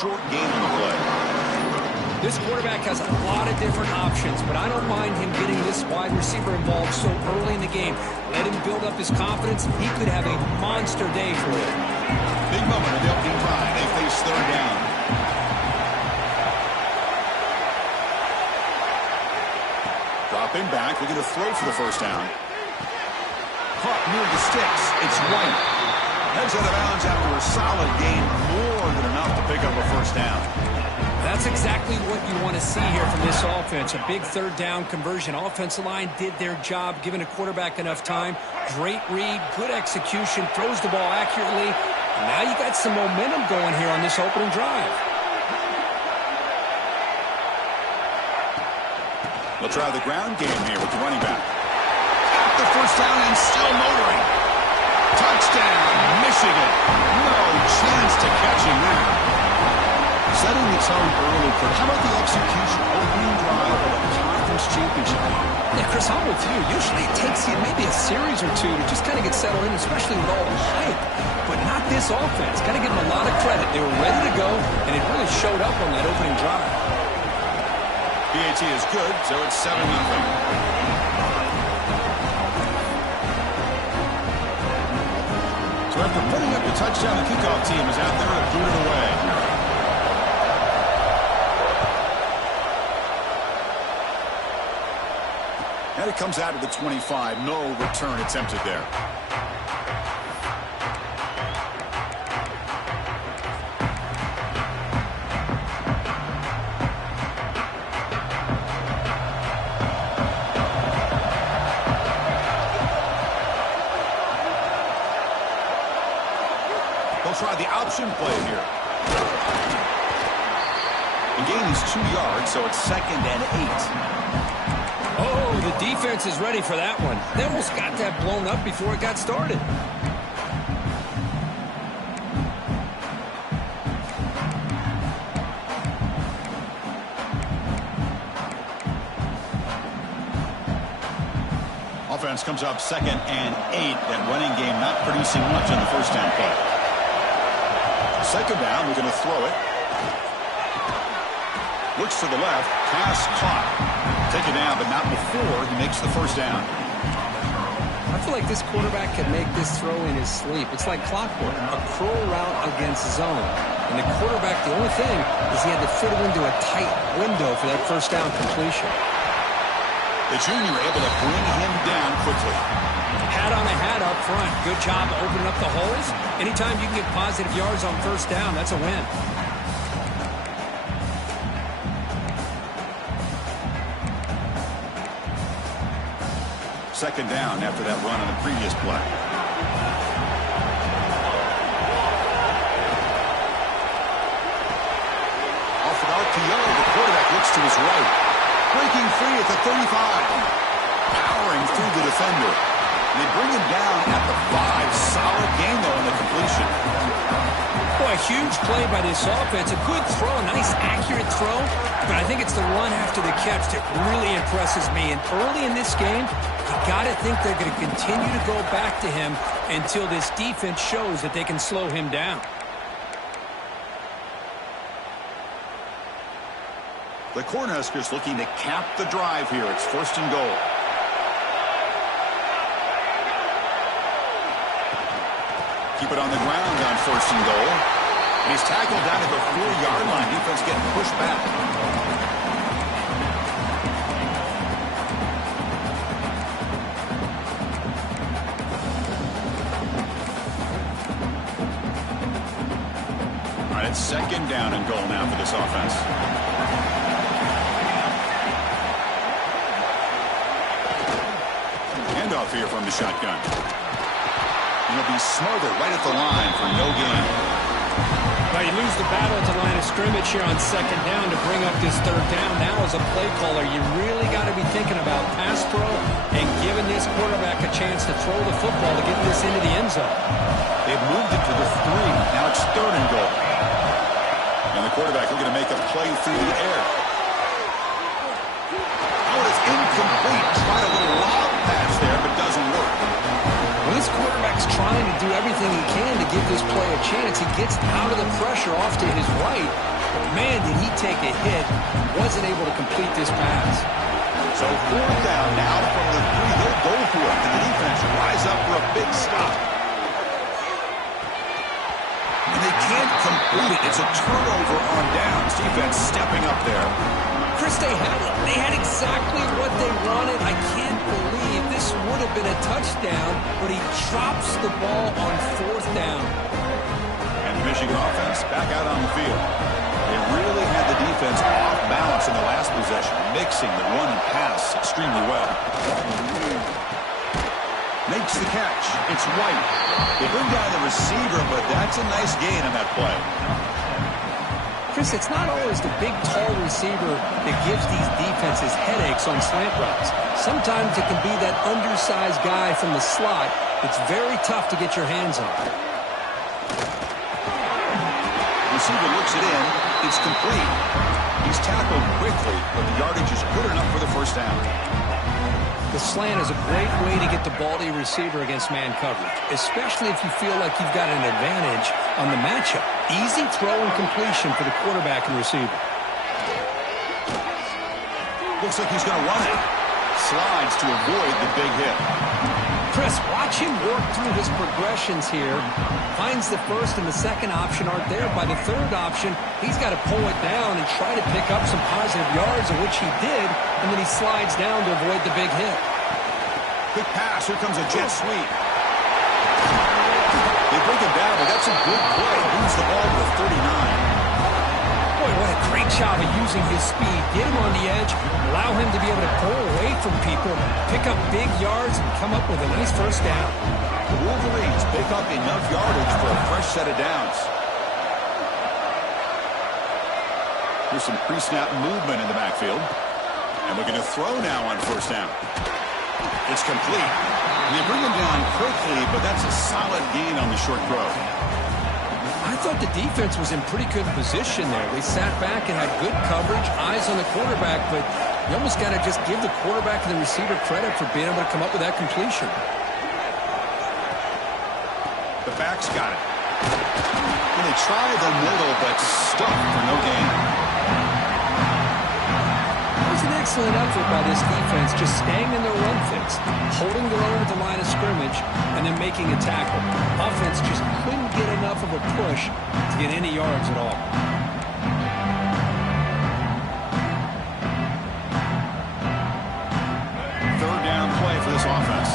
short gain on the play. This quarterback has a lot of different options, but I don't mind him getting this wide receiver involved so early in the game. Let him build up his confidence. He could have a monster day for it. Big moment in the opening drive. They face third down. Dropping back, looking to throw for the first down. Caught near the sticks. It's White. Heads out of bounds after a solid gain, more than enough to pick up a first down. That's exactly what you want to see here from this offense. A big third down conversion. Offensive line did their job, giving a quarterback enough time. Great read, good execution, throws the ball accurately. And now you got some momentum going here on this opening drive. They'll try the ground game here with the running back. Got the first down and still motoring. Touchdown, Michigan. No chance to catch him there. Setting the tone early, Kurt. How about the execution? Opening drive of a conference championship game. Yeah, Chris, I'm with you. Usually it takes you maybe a series or two to just kind of get settled in, especially with all the hype. But not this offense. Got to give them a lot of credit. They were ready to go, and it really showed up on that opening drive. PAT is good, so it's 7-0. So after putting up the touchdown, the kickoff team is out there to boot it away. And it comes out of the 25. No return attempted there. They'll try the option play here. The gain is 2 yards, so it's 2nd and 8. Oh, the defense is ready for that one. They almost got that blown up before it got started. Offense comes up 2nd and 8. That running game not producing much on the first down play. 2nd down, we're going to throw it. Looks to the left, pass caught. Taken down, but not before he makes the first down. I feel like this quarterback can make this throw in his sleep. It's like clockwork, a curl route against zone. And the quarterback, the only thing is he had to fit it into a tight window for that first down completion. The junior able to bring him down quickly. Hat on a hat up front. Good job opening up the holes. Anytime you can get positive yards on first down, that's a win. Second down after that run on the previous play. Off an RPO, the quarterback looks to his right. Breaking free at the 35. Powering through the defender. And they bring him down at the 5. Solid gain, though, on the completion. Boy, a huge play by this offense. A good throw, a nice accurate throw. But I think it's the run after the catch that really impresses me. And early in this game, you got to think they're going to continue to go back to him until this defense shows that they can slow him down. The Cornhuskers looking to cap the drive here. It's 1st and goal. Keep it on the ground on 1st and goal. And he's tackled down at the 4-yard line. Defense getting pushed back. All right, it's 2nd down and goal now for this offense. Handoff here from the shotgun. He'll be smothered right at the line for no gain. Now you lose the battle at the line of scrimmage here on 2nd down to bring up this 3rd down. Now as a play caller, you really got to be thinking about pass pro and giving this quarterback a chance to throw the football to get this into the end zone. They've moved it to the 3. Now it's 3rd and goal. And the quarterback looking to make a play through the air. Oh, it's incomplete. Tried a little lob pass there, but doesn't work. Well, this quarterback's trying to do everything he can to give this play a chance. He gets out of the pressure off to his right. But man, did he take a hit. Wasn't able to complete this pass. So 4th down now from the 3. They'll go for it. And the defense rise up for a big stop. And they can't complete it. It's a turnover on downs. Defense stepping up there. Chris, they had exactly what they wanted. I can't believe this would have been a touchdown, but he drops the ball on 4th down. And the Michigan offense back out on the field. They really had the defense off balance in the last possession, mixing the run and pass extremely well. Makes the catch. It's White. They bring down the receiver, but that's a nice gain on that play. Chris, it's not always the big, tall receiver that gives these defenses headaches on slant routes. Sometimes it can be that undersized guy from the slot that's very tough to get your hands on. Receiver looks it in. It's complete. He's tackled quickly, but the yardage is good enough for the first down. The slant is a great way to get the ball to your receiver against man coverage, especially if you feel like you've got an advantage on the matchup. Easy throw and completion for the quarterback and receiver. Looks like he's going to run it. Slides to avoid the big hit. Chris, watch him work through his progressions here. Finds the first and the second option aren't there. By the third option, he's got to pull it down and try to pick up some positive yards, of which he did, and then he slides down to avoid the big hit. Quick pass. Here comes a jet sweep. They bring it down, but that's a good play. Moves the ball to 39. Boy, what a great job of using his speed. Get him on the edge, allow him to be able to pull away from people, pick up big yards, and come up with a nice first down. The Wolverines pick up enough yardage for a fresh set of downs. Here's some pre-snap movement in the backfield. And we're going to throw now on first down. It's complete. And they bring him down quickly, but that's a solid gain on the short throw. I thought the defense was in pretty good position there. They sat back and had good coverage, eyes on the quarterback, but you almost got to just give the quarterback and the receiver credit for being able to come up with that completion. The back's got it. And they try the middle, but stuck for no gain. It was an excellent effort by this defense, just staying in their run fits, holding their own at the line of scrimmage, and then making a tackle. Offense just couldn't get enough of a push to get any yards at all. Third down play for this offense.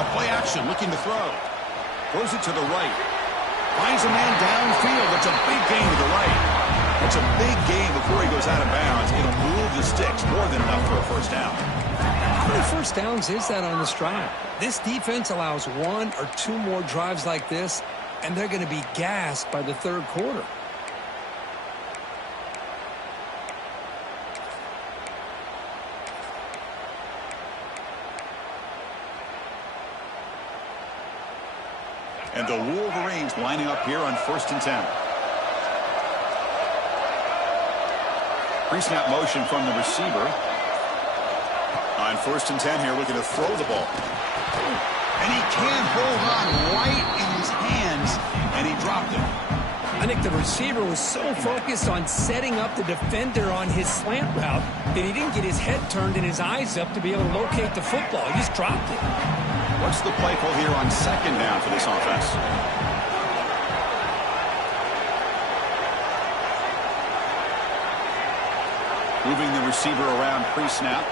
A play action, looking to throw. Throws it to the right. Finds a man downfield. That's a big gain to the right. That's a big gain before he goes out of bounds. It'll move the sticks more than enough for a first down. How many first downs is that on this drive? This defense allows 1 or 2 more drives like this, and they're going to be gassed by the third quarter. And the Wolverines lining up here on 1st and 10. Pre-snap motion from the receiver. On 1st and 10 here, looking to throw the ball. And he can't hold on right in his hands, and he dropped it. I think the receiver was so focused on setting up the defender on his slant route that he didn't get his head turned and his eyes up to be able to locate the football. He just dropped it. What's the play call here on 2nd down for this offense? Moving the receiver around pre-snap.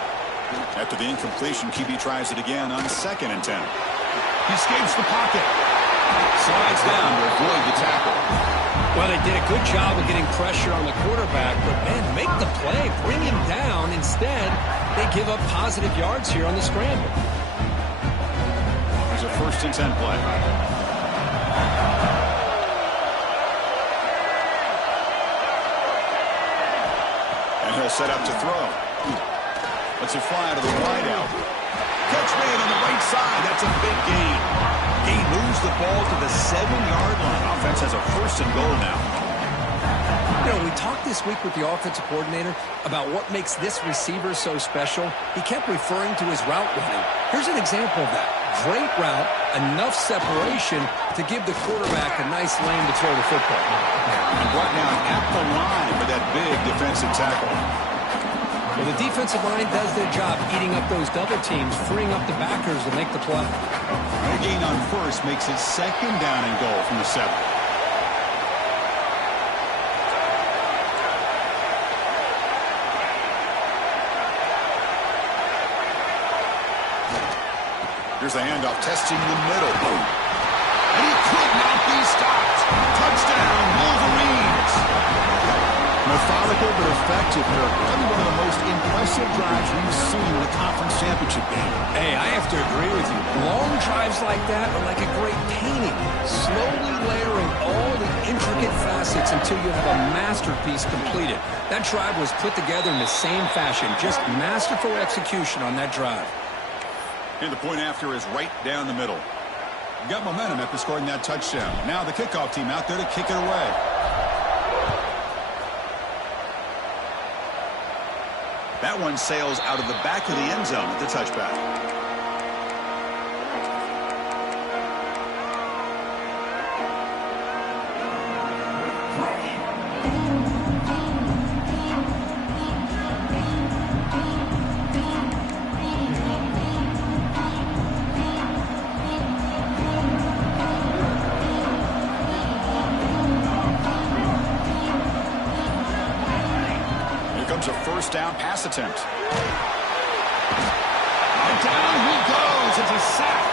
After the incompletion, QB tries it again on 2nd and 10. He escapes the pocket. Slides down to avoid the tackle. Well, they did a good job of getting pressure on the quarterback, but, man, make the play, bring him down. Instead, they give up positive yards here on the scramble. Here's a 1st and 10 play. And he'll set up to throw. Lets it fly to the wide out. Catch made on the right side. That's a big gain. He moves the ball to the 7-yard line. Offense has a 1st and goal now. You know, we talked this week with the offensive coordinator about what makes this receiver so special. He kept referring to his route running. Here's an example of that. Great route, enough separation to give the quarterback a nice lane to throw the football. And brought down at the line for that big defensive tackle. Well, the defensive line does their job eating up those double teams, freeing up the backers to make the play. A gain on first makes it 2nd down and goal from the 7. Here's the handoff, testing the middle. And he could not be stopped. Touchdown, Wolverines. Methodical but effective, Kirk. Probably one of the most impressive drives we've seen in a conference championship game. Hey, I have to agree with you. Long drives like that are like a great painting. Slowly layering all the intricate facets until you have a masterpiece completed. That drive was put together in the same fashion. Just masterful execution on that drive. And the point after is right down the middle. Got momentum after scoring that touchdown. Now the kickoff team out there to kick it away. That one sails out of the back of the end zone at the touchback. A first down pass attempt. And down he goes. It's a sack.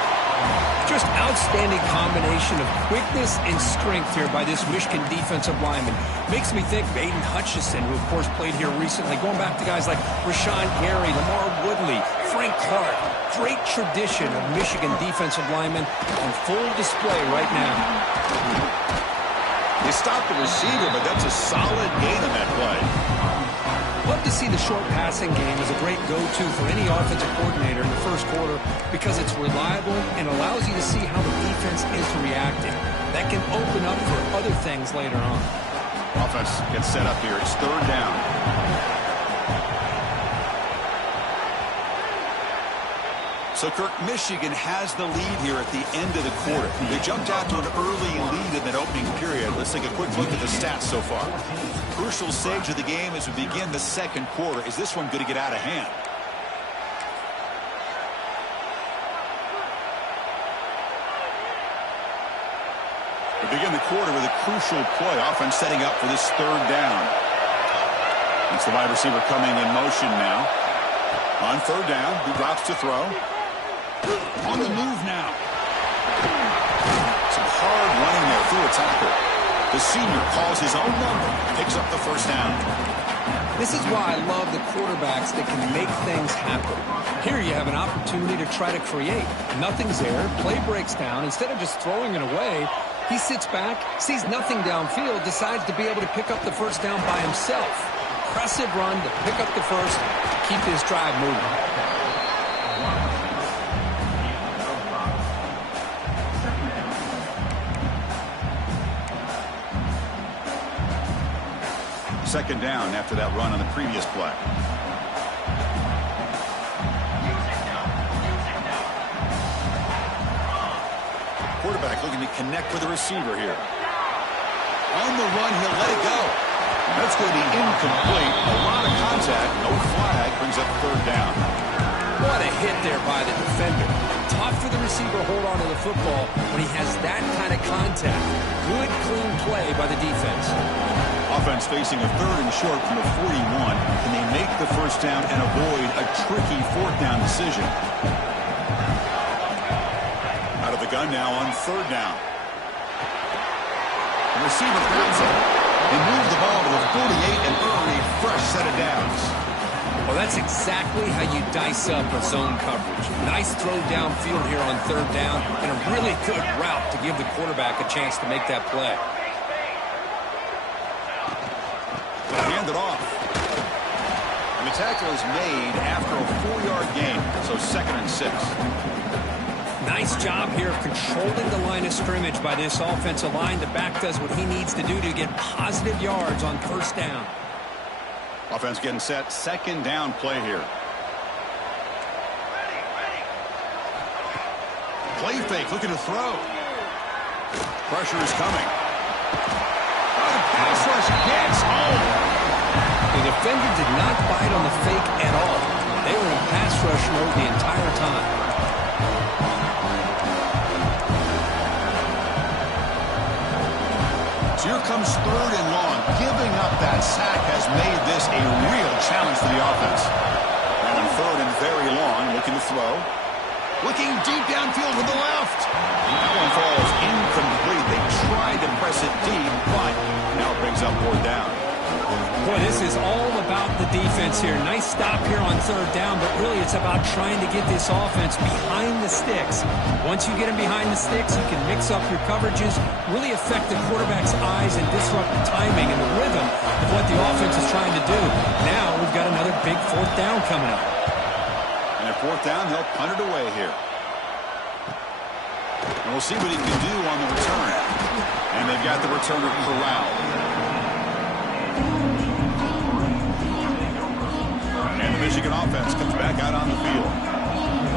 Just outstanding combination of quickness and strength here by this Michigan defensive lineman. Makes me think of Aiden Hutchinson, who of course played here recently. Going back to guys like Rashawn Gary, Lamar Woodley, Frank Clark. Great tradition of Michigan defensive linemen on full display right now. They stopped the receiver, but that's a solid gain on that play. Love to see the short passing game as a great go-to for any offensive coordinator in the first quarter because it's reliable and allows you to see how the defense is reacting. That can open up for other things later on. Offense gets set up here. It's 3rd down. So, Kirk, Michigan has the lead here at the end of the quarter. They jumped out to an early lead in that opening period. Let's take a quick look at the stats so far. Crucial stage of the game as we begin the 2nd quarter. Is this one going to get out of hand? We begin the quarter with a crucial play. Offense setting up for this 3rd down. It's the wide receiver coming in motion now. On 3rd down, he drops to throw. On the move now. Some hard running there through a tackle. The senior calls his own number, picks up the first down. This is why I love the quarterbacks that can make things happen. Here you have an opportunity to try to create. Nothing's there. Play breaks down. Instead of just throwing it away, he sits back, sees nothing downfield, decides to be able to pick up the first down by himself. Impressive run to pick up the first, keep this drive moving. Second down after that run on the previous play. Quarterback looking to connect with the receiver here. On the run, he'll let it go. That's going to be incomplete. A lot of contact, no flag, brings up 3rd down. What a hit there by the defender. Tough for the receiver to hold on to the football when he has that kind of contact. Good, clean play by the defense. Offense facing a 3rd and short from the 41. Can they make the first down and avoid a tricky 4th down decision? Out of the gun now on 3rd down. The receiver grabs it. They move the ball to the 48 and earn a fresh set of downs. Well, that's exactly how you dice up a zone coverage. Nice throw downfield here on 3rd down and a really good route to give the quarterback a chance to make that play. Hand it off. And the tackle is made after a 4-yard gain, so 2nd and 6. Nice job here of controlling the line of scrimmage by this offensive line. The back does what he needs to do to get positive yards on first down. Offense getting set. Second down play here. Play fake, looking to throw. Pressure is coming. Oh, the pass rush gets home. The defender did not bite on the fake at all. They were in pass rush mode the entire time. So here comes third and long. Giving up that sack has made this a real challenge for the offense. And on third and very long, looking to throw. Looking deep downfield with the left. That one falls incomplete. They tried to press it deep, but now it brings up fourth down. Boy, this is all about the defense here. Nice stop here on third down, but really it's about trying to get this offense behind the sticks. Once you get them behind the sticks, you can mix up your coverages, really affect the quarterback's eyes and disrupt the timing and the rhythm of what the offense is trying to do. Now we've got another big fourth down coming up. And at fourth down, they'll punt it away here. And we'll see what he can do on the return. And they've got the returner corralled. And the Michigan offense comes back out on the field.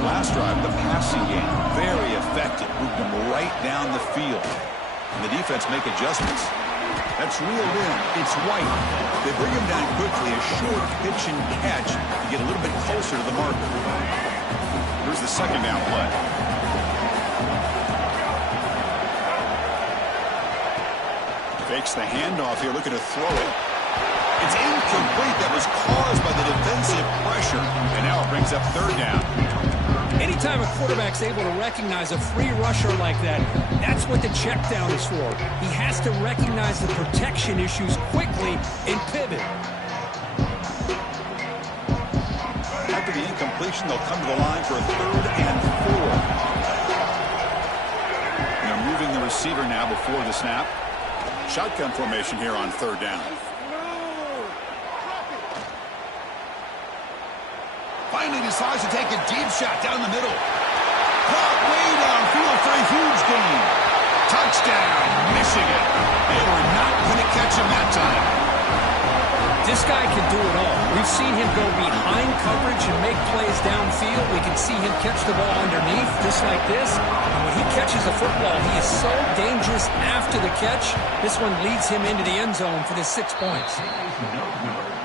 The last drive, the passing game, very effective. Moved them right down the field. And the defense make adjustments. That's reeled in. It's White. They bring him down quickly. A short pitch and catch to get a little bit closer to the marker. Here's the second down play. Fakes the handoff here, looking to throw it. It's incomplete. That was caused by the defensive pressure. And now it brings up third down. Anytime a quarterback's able to recognize a free rusher like that, that's what the check down is for. He has to recognize the protection issues quickly and pivot. After the incompletion, they'll come to the line for a third and 4. They're moving the receiver now before the snap. Shotgun formation here on third down. Finally decides to take a deep shot down the middle. Caught way downfield for a huge gain. Touchdown, Michigan. They were not going to catch him that time. This guy can do it all. We've seen him go behind coverage and make plays downfield. We can see him catch the ball underneath, just like this. And when he catches the football, he is so dangerous after the catch. This one leads him into the end zone for the 6 points.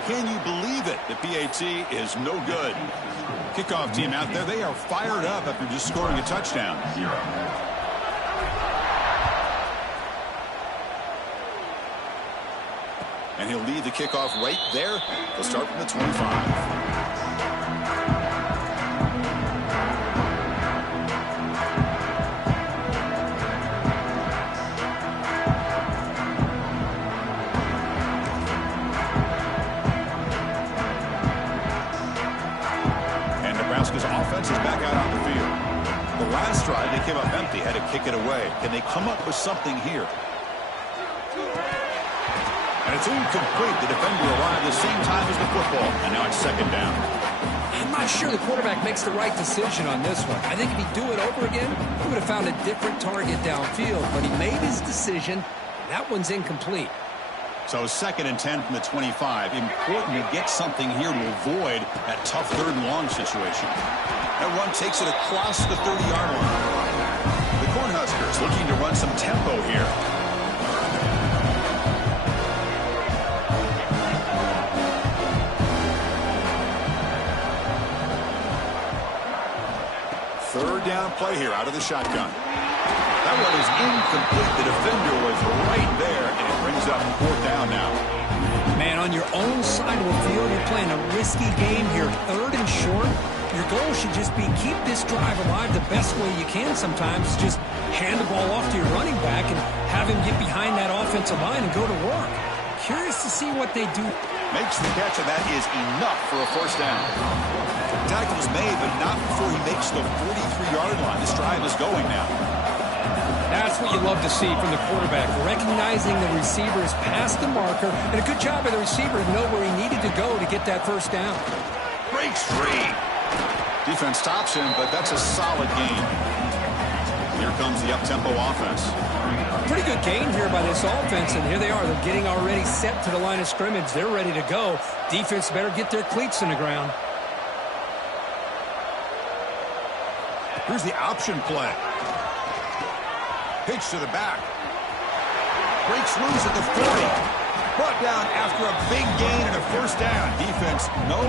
Can you believe it? The PAT is no good. Kickoff team out there, they are fired up after just scoring a touchdown. And he'll lead the kickoff right there. They'll start from the 25. Offense is back out on the field. The last drive they came up empty, had to kick it away. Can they come up with something here? And it's incomplete. The defender arrived the same time as the football, and now it's second down. I'm not sure the quarterback makes the right decision on this one. I think if he'd do it over again, he would have found a different target downfield, but he made his decision. That one's incomplete. So second and 10 from the 25. Important to get something here to avoid that tough third and long situation. That run takes it across the 30-yard line. The Cornhuskers looking to run some tempo here. Third down play here out of the shotgun. That one is incomplete. The defender was right there, and it brings up fourth down now. Man, on your own side of the field, you're playing a risky game here. Third and short. Your goal should just be keep this drive alive the best way you can sometimes. Just hand the ball off to your running back and have him get behind that offensive line and go to work. Curious to see what they do. Makes the catch, and that is enough for a first down. Tackle was made, but not before he makes the 43-yard line. This drive is going now. That's what you love to see from the quarterback, recognizing the receiver is past the marker, and a good job by the receiver to know where he needed to go to get that first down. Breaks free. Defense stops him, but that's a solid gain. Here comes the up-tempo offense. Pretty good gain here by this offense, and here they are. They're getting already set to the line of scrimmage. They're ready to go. Defense better get their cleats in the ground. Here's the option play. Pitch to the back. Breaks loose at the 40. Brought down after a big gain and a first down. Defense, no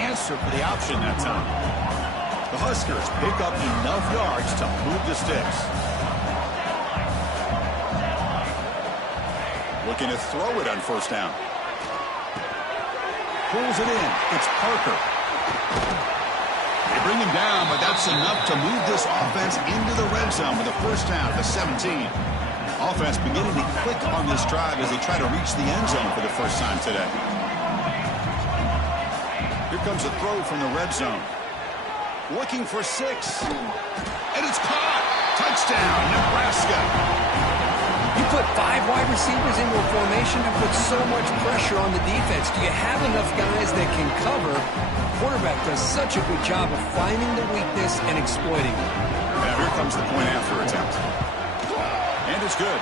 answer for the option that time. The Huskers pick up enough yards to move the sticks. Looking to throw it on first down. Pulls it in. It's Parker. They bring him down, but that's enough to move this offense into the red zone with a first down at the 17. Offense beginning to click on this drive as they try to reach the end zone for the first time today. Here comes a throw from the red zone. Looking for 6. And it's caught. Touchdown, Nebraska. You put 5 wide receivers into a formation and put so much pressure on the defense. Do you have enough guys that can cover? Quarterback does such a good job of finding the weakness and exploiting it. Now here comes the point after attempt. And it's good.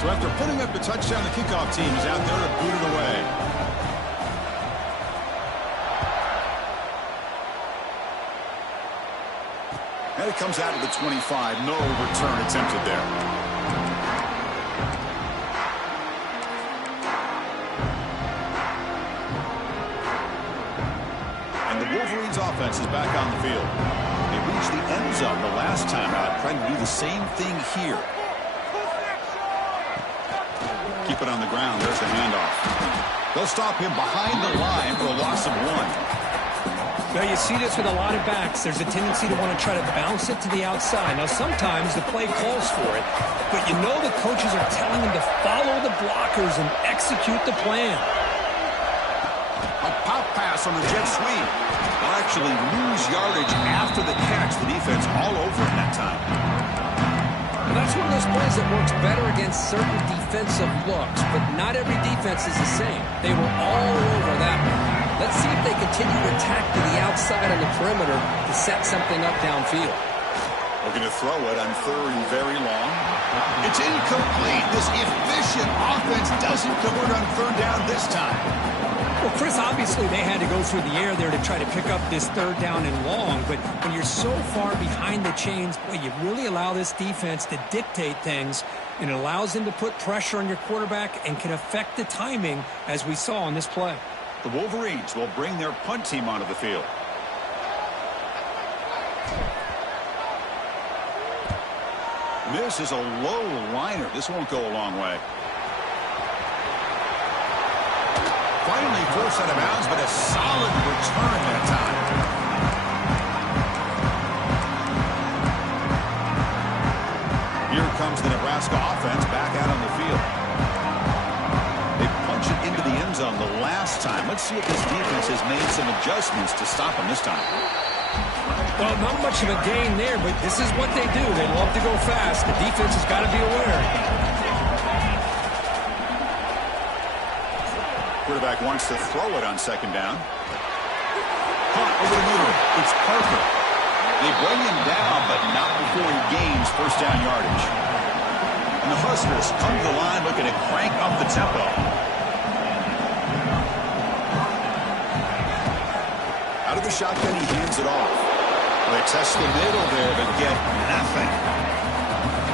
So after putting up the touchdown, the kickoff team is out there to boot it away. And it comes out of the 25. No return attempted there. And the Wolverines offense is back on the field. They reached the end zone the last time out, trying to do the same thing here. Keep it on the ground. There's the handoff. They'll stop him behind the line for a loss of 1. Now, you see this with a lot of backs. There's a tendency to want to try to bounce it to the outside. Now, sometimes the play calls for it, but you know the coaches are telling them to follow the blockers and execute the plan. A pop pass on the jet sweep. They'll actually lose yardage after the catch. The defense all over it that time. Well, that's one of those plays that works better against certain defensive looks, but not every defense is the same. They were all over that one. Let's see if they continue to attack to the outside on the perimeter to set something up downfield. Looking to throw it on 3rd and very long. It's incomplete. This efficient offense doesn't convert on 3rd down this time. Well, Chris, obviously they had to go through the air there to try to pick up this 3rd down and long, but when you're so far behind the chains, boy, you really allow this defense to dictate things, and it allows them to put pressure on your quarterback and can affect the timing, as we saw on this play. The Wolverines will bring their punt team onto the field. This is a low liner. This won't go a long way. Finally forced out of bounds, but a solid return that time. Here comes the Nebraska offense back out on the field. They punch it into the end zone the last time. Let's see if this defense has made some adjustments to stop them this time. Well, not much of a gain there, but this is what they do. They love to go fast. The defense has got to be aware. Quarterback wants to throw it on 2nd down. Punt over the middle. It's Parker. They bring him down, but not before he gains first down yardage. And the Huskers come to the line looking to crank up the tempo. Out of the shotgun, he hands it off. They test the middle there, but get nothing.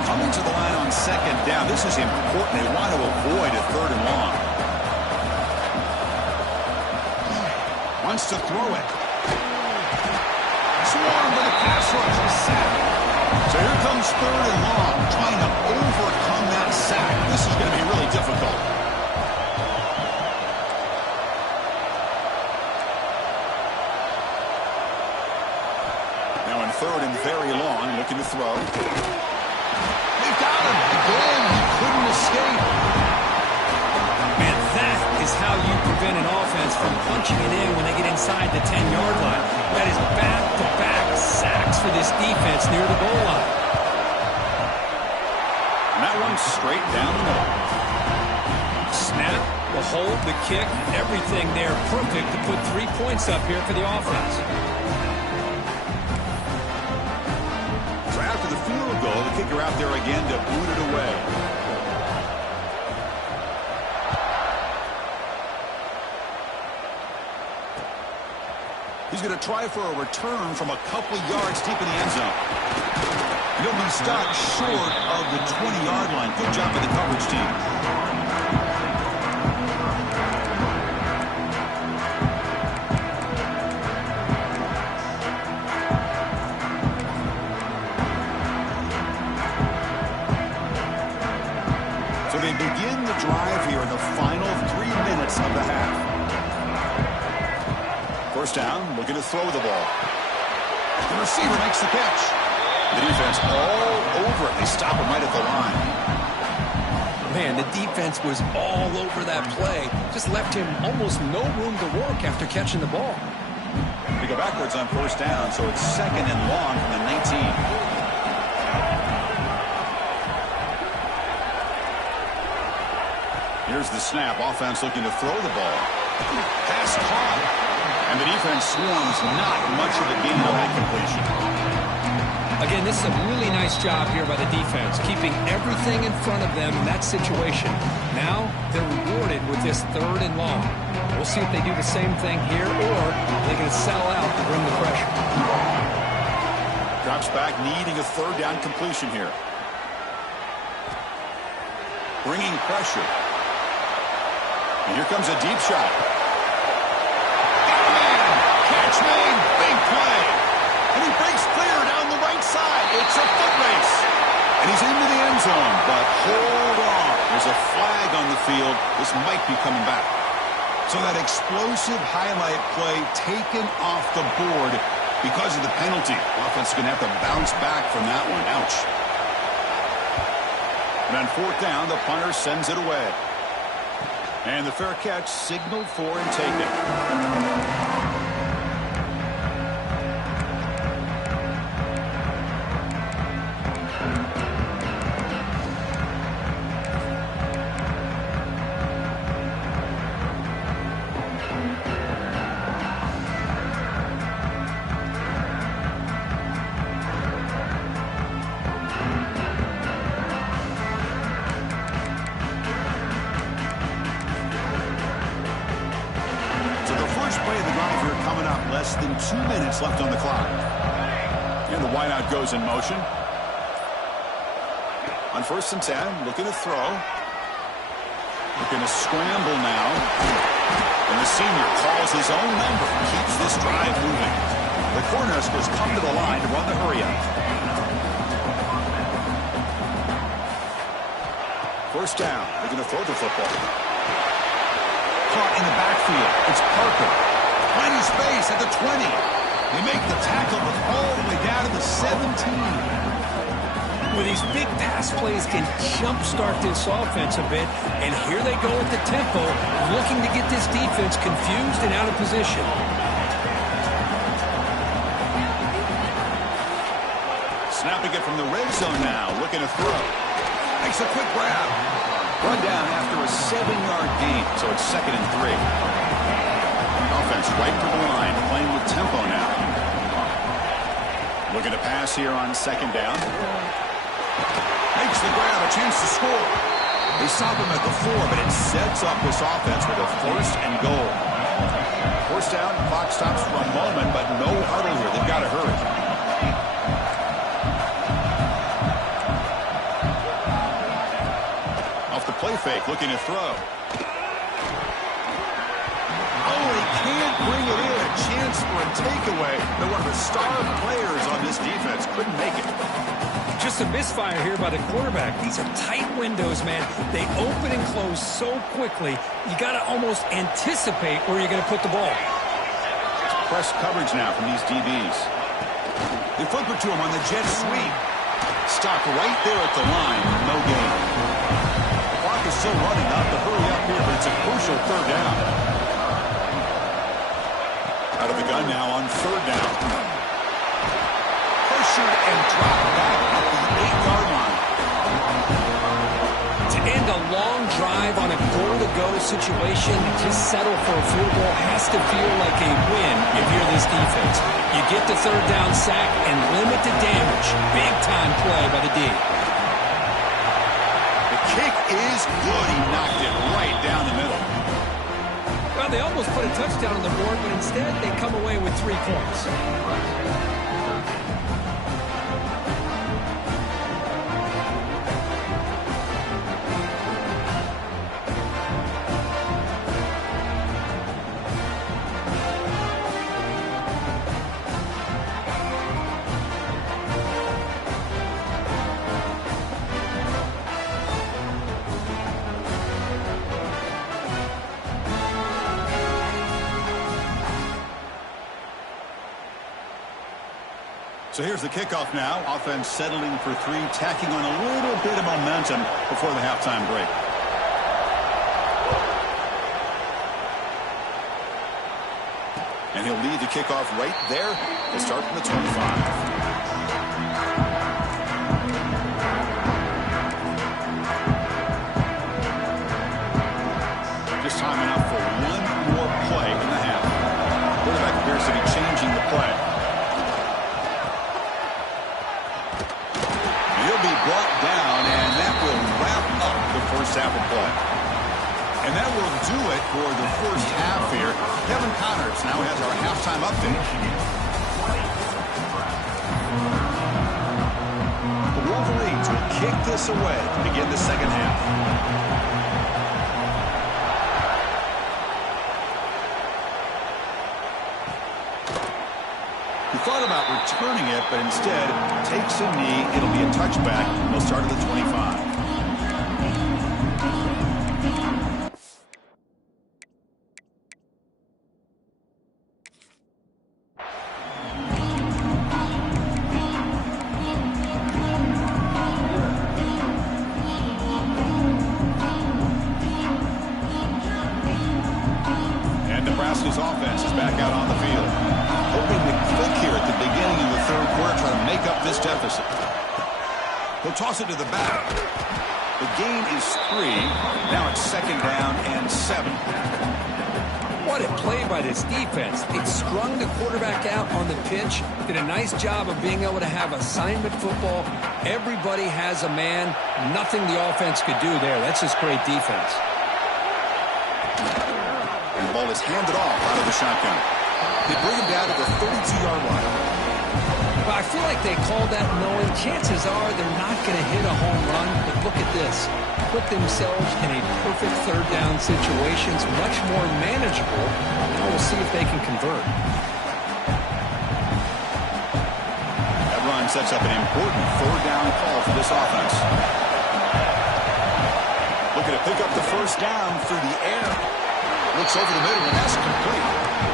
Coming to the line on 2nd down. This is important. They want to avoid a 3rd and long. Wants to throw it. Swarmed by the pass rush. The sack. So here comes 3rd and long, trying to overcome that sack. This is going to be really difficult. Now in 3rd and very long, looking to throw. They've got him. Again, he couldn't escape. Man, that is how you prevent an offense from punching it in when they get inside the 10-yard line. That is back-to-back sacks for this defense near the goal line. And that one's straight down the middle. Snap, the hold, the kick, everything there perfect to put 3 points up here for the offense. So after the field goal, the kicker out there again to boot it away. He's going to try for a return from a couple of yards deep in the end zone. He'll be stopped short of the 20-yard line. Good job by the coverage team. So they begin the drive here in the final 3 minutes of the half. First down, looking to throw the ball. The receiver makes the catch. The defense all over it. They stop him right at the line. Man, the defense was all over that play. Just left him almost no room to work after catching the ball. They go backwards on first down, so it's 2nd and long from the 19. Here's the snap. Offense looking to throw the ball. Pass caught. And the defense swarms, not much of a gain on that completion. Again, this is a really nice job here by the defense, keeping everything in front of them in that situation. Now they're rewarded with this 3rd and long. We'll see if they do the same thing here, or they're going to sell out and bring the pressure. Drops back, needing a 3rd down completion here. Bringing pressure. And here comes a deep shot. Catch made, big play. And he breaks clear down the right side. It's a foot race. And he's into the end zone, but hold on. There's a flag on the field. This might be coming back. So that explosive highlight play taken off the board because of the penalty. Offense is going to have to bounce back from that one. Ouch. And on 4th down, the punter sends it away. And the fair catch signaled for and taken. Less than 2 minutes left on the clock. And the wideout goes in motion. On 1st and 10, looking to throw. Looking to scramble now. And the senior calls his own number. Keeps this drive moving. The Cornhuskers come to the line to run the hurry-up. 1st down. Looking to throw the football. Caught in the backfield. It's Parker. Plenty space at the 20. They make the tackle, but all the way down to the 17. Well, these big pass plays can jumpstart this offense a bit, and here they go at the tempo, looking to get this defense confused and out of position. Snapping it from the red zone now, looking to throw. Makes a quick grab. Run down after a 7-yard gain, so it's 2nd and 3. Offense right to the line, playing with tempo now. Looking to pass here on 2nd down. Makes the grab, a chance to score. They stop him at the 4, but it sets up this offense with a 1st and goal. 1st down, clock stops for a moment, but no huddle here. They've got to hurry. Off the play fake, looking to throw. Can't bring it in. A chance for a takeaway. But one of the star players on this defense couldn't make it. Just a misfire here by the quarterback. These are tight windows, man. They open and close so quickly, you got to almost anticipate where you're going to put the ball. Press coverage now from these DBs. They flip it to him on the jet sweep. Stopped right there at the line. No gain. The clock is still running. Not to hurry up here, but it's a crucial 3rd down. now on third down. Pressured and dropped back at the 8-yard line. To end a long drive on a goal-to-go situation, just settle for a field goal has to feel like a win if you're this defense. You get the third down sack and limit the damage. Big-time play by the D. The kick is good. He knocked it right down the middle. Well, they almost put a touchdown on the board, but instead they come away with 3 points. So here's the kickoff now. Offense settling for 3, tacking on a little bit of momentum before the halftime break. And he'll lead the kickoff right there. He'll start from the 25. Just time enough for one more play in the half. Quarterback appears to be changing the play. Be brought down, and that will wrap up the first half of play. And that will do it for the first half here. Kevin Connors now has our halftime update. The Wolverines will kick this away to begin the second half. He thought about returning it, but instead takes a knee. It'll be a touchback. He'll start at the 25. And Nebraska's offense is back out on the field. Hoping to click here at the beginning of the third quarter, try to make up this deficit. He'll toss it to the back. The gain is 3. Now it's 2nd down and 7. What a play by this defense. They strung the quarterback out on the pitch, did a nice job of being able to have assignment football. Everybody has a man. Nothing the offense could do there. That's just great defense. And the ball is handed off out of the shotgun. They bring him down to the 32-yard line. Well, I feel like they called that knowing chances are they're not going to hit a home run. But look at this. Put themselves in a perfect third down situation. It's much more manageable. Now we'll see if they can convert. That run sets up an important third down call for this offense. Looking to pick up the first down through the air. Looks over the middle, and that's complete.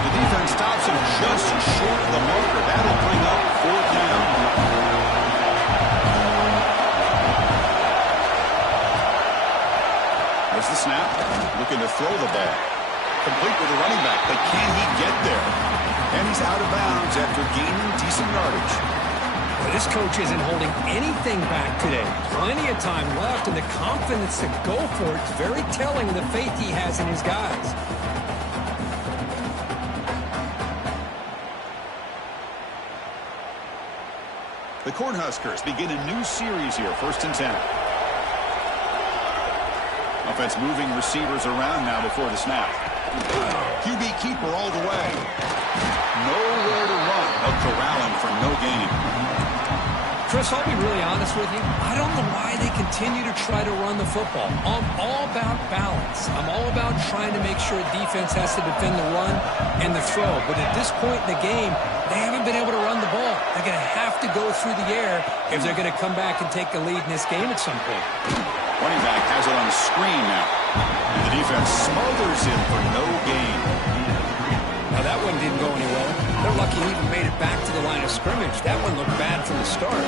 The defense stops him just short of the marker. That'll bring up 4th down. There's the snap. Looking to throw the ball. Complete with the running back, but can he get there? And he's out of bounds after gaining decent yardage. Well, this coach isn't holding anything back today. Plenty of time left, and the confidence to go for it is very telling of the faith he has in his guys. The Cornhuskers begin a new series here, 1st and 10. Offense moving receivers around now before the snap. QB keeper all the way. Nowhere to run. They'll corral him for no gain. Chris, I'll be really honest with you. I don't know why they continue to try to run the football. I'm all about balance. I'm all about trying to make sure defense has to defend the run and the throw. But at this point in the game, they haven't been able to run the ball. They're going to have to go through the air if they're going to come back and take the lead in this game at some point. Running back has it on the screen now. And the defense smothers him for no gain. Now that one didn't go anywhere. They're lucky he even made it back to the line of scrimmage. That one looked bad from the start.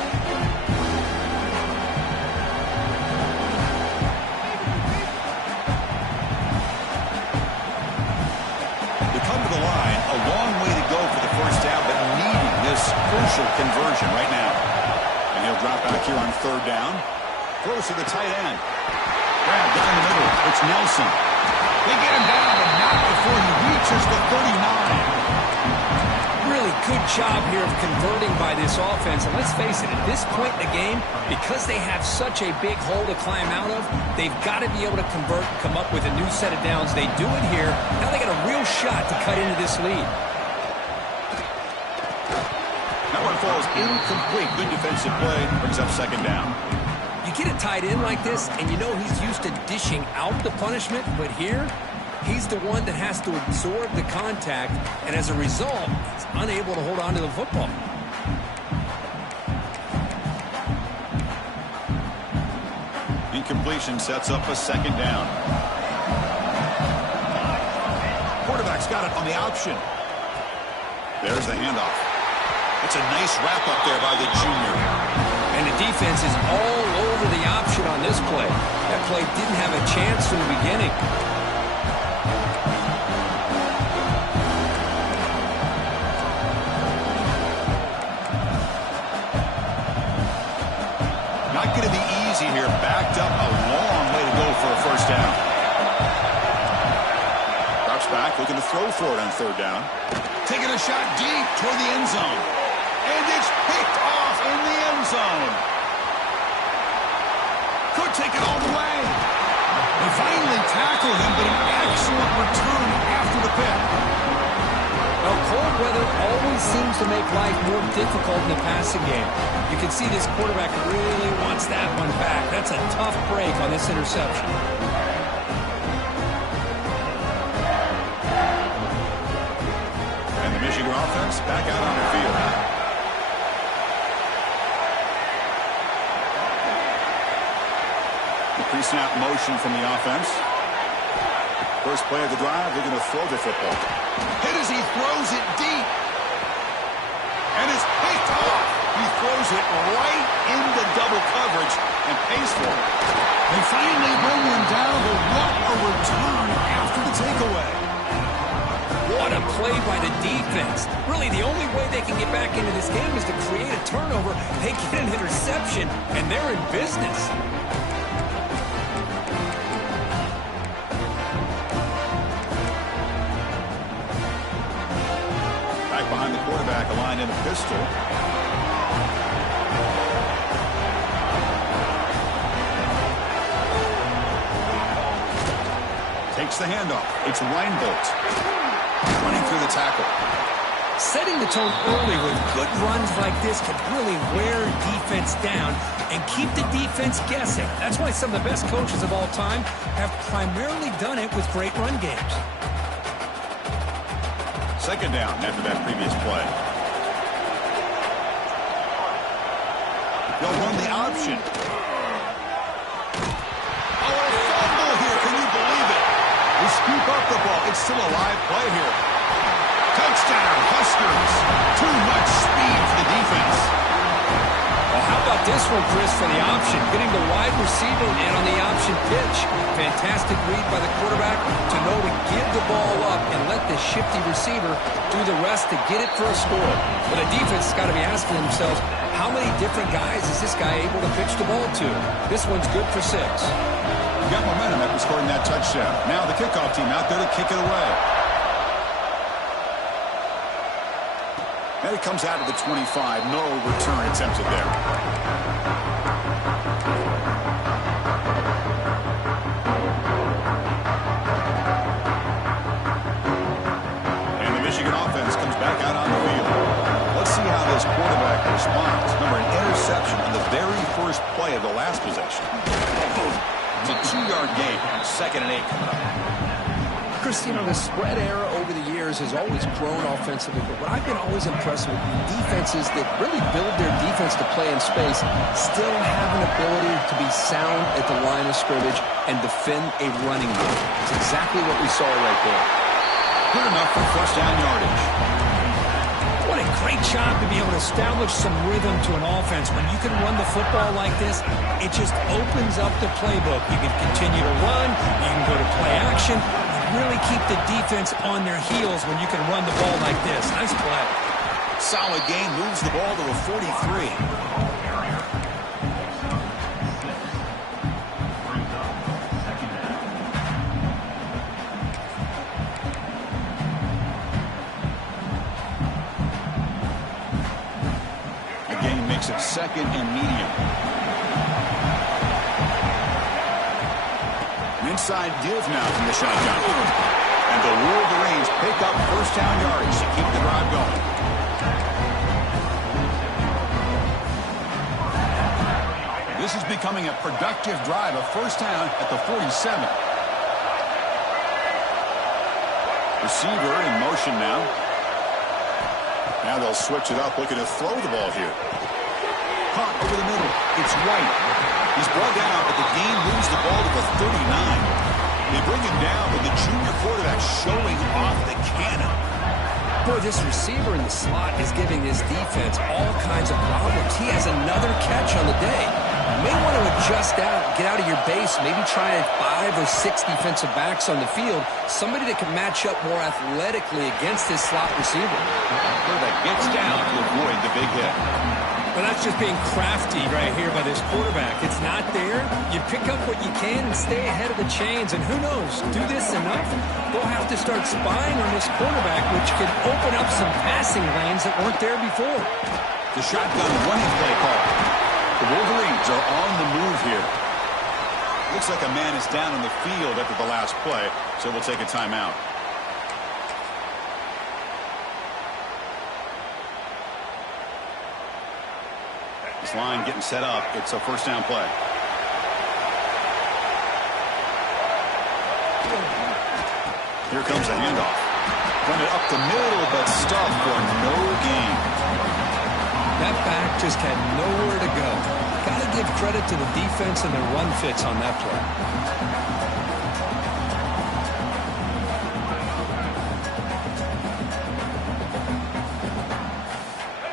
They come to the line. A long way to go for the first conversion right now. And he'll drop back here on third down. Throws to the tight end. Grab down the middle. It's Nelson. They get him down, but not before he reaches the 39. Really good job here of converting by this offense. And let's face it, at this point in the game, because they have such a big hole to climb out of, they've got to be able to convert and come up with a new set of downs. They do it here. Now they got a real shot to cut into this lead. That one falls incomplete. Good defensive play. Brings up second down. You get a tight end like this, and you know he's used to dishing out the punishment, but here, he's the one that has to absorb the contact, and as a result, he's unable to hold on to the football. Incompletion sets up a second down. Quarterback's got it on the option. There's the handoff. It's a nice wrap-up there by the junior. And the defense is all over the option on this play. That play didn't have a chance from the beginning. Not going to be easy here. Backed up a long way to go for a first down. Drops back, looking to throw for it on third down. Taking a shot deep toward the end zone. And it's picked off in the end zone. Could take it all the way. They finally tackle him, but an excellent return after the pick. Well, cold weather always seems to make life more difficult in the passing game. You can see this quarterback really wants that one back. That's a tough break on this interception. And the Michigan offense back out on the field. The pre-snap motion from the offense. First play of the drive, they're going to throw the football. Hit as he throws it deep. And it's picked off. He throws it right into double coverage and pays for it. They finally bring him down, but what a return after the takeaway. What a play by the defense. Really, the only way they can get back into this game is to create a turnover. They get an interception, and they're in business. Behind the quarterback, aligned in a pistol. Takes the handoff. It's Reinbolt running through the tackle. Setting the tone early with good runs like this can really wear defense down and keep the defense guessing. That's why some of the best coaches of all time have primarily done it with great run games. Second down after that previous play. They'll run the option. Oh, a fumble here. Can you believe it? They scoop up the ball. It's still a live play here. Touchdown, Huskers. Too much speed for the defense. Well, how about this one, Chris, for the option? Getting the wide receiver in on the option pitch. Fantastic read by the quarterback to know to give the ball up and let the shifty receiver do the rest to get it for a score. But the defense has got to be asking themselves, how many different guys is this guy able to pitch the ball to? This one's good for 6. Got momentum after scoring that touchdown. Now the kickoff team out there to kick it away. And it comes out of the 25. No return attempted there. And the Michigan offense comes back out on the field. Let's see how this quarterback responds. Remember, an interception on the very first play of the last possession. It's a 2-yard gain. 2nd and 8 coming up. Chris, you know, the spread era over the years has always grown offensively, but what I've been always impressed with, defenses that really build their defense to play in space still have an ability to be sound at the line of scrimmage and defend a running game. It's exactly what we saw right there. Good enough for first down yardage. What a great job to be able to establish some rhythm to an offense. When you can run the football like this, it just opens up the playbook. You can continue to run, you can go to play action, really keep the defense on their heels when you can run the ball like this. Nice play. Solid gain, moves the ball to a 43. The gain makes it second and medium. Inside deals now from the shotgun. And the Wolverines pick up first down yardage to keep the drive going. This is becoming a productive drive, a first down at the 47. Receiver in motion now. Now they'll switch it up, looking to throw the ball here. Caught over the middle. It's White. He's brought down, but the game moves the ball to the 39. They bring him down, but the junior quarterback showing off the cannon. Boy, this receiver in the slot is giving this defense all kinds of problems. He has another catch on the day. You may want to adjust out, get out of your base, maybe try 5 or 6 defensive backs on the field, somebody that can match up more athletically against this slot receiver. Quarterback gets down to avoid the big hit. Well, that's just being crafty right here by this quarterback. It's not there. You pick up what you can and stay ahead of the chains. And who knows, do this enough, they'll have to start spying on this quarterback, which could open up some passing lanes that weren't there before. The shotgun running play call. The Wolverines are on the move here. Looks like a man is down on the field after the last play, so we'll take a timeout. This line getting set up. It's a first down play. Here comes the handoff. Run it up the middle, but stuffed for no gain. That back just had nowhere to go. Got to give credit to the defense and their run fits on that play.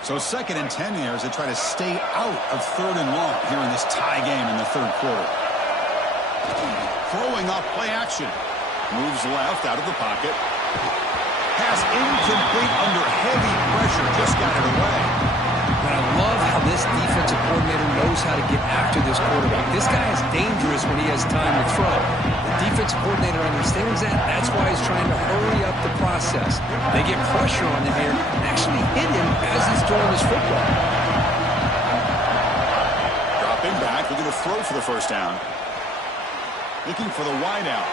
So 2nd and 10 here as they try to stay out of 3rd and long here in this tie game in the 3rd quarter. Throwing off play action. Moves left out of the pocket. Pass incomplete under heavy pressure. Just got it away. And I love how this defensive coordinator knows how to get after this quarterback. This guy is dangerous when he has time to throw. The defensive coordinator understands that. That's why he's trying to hurry up the process. They get pressure on him here and actually hit him as he's throwing his football. Dropping back, looking to throw for the first down. Looking for the wideout.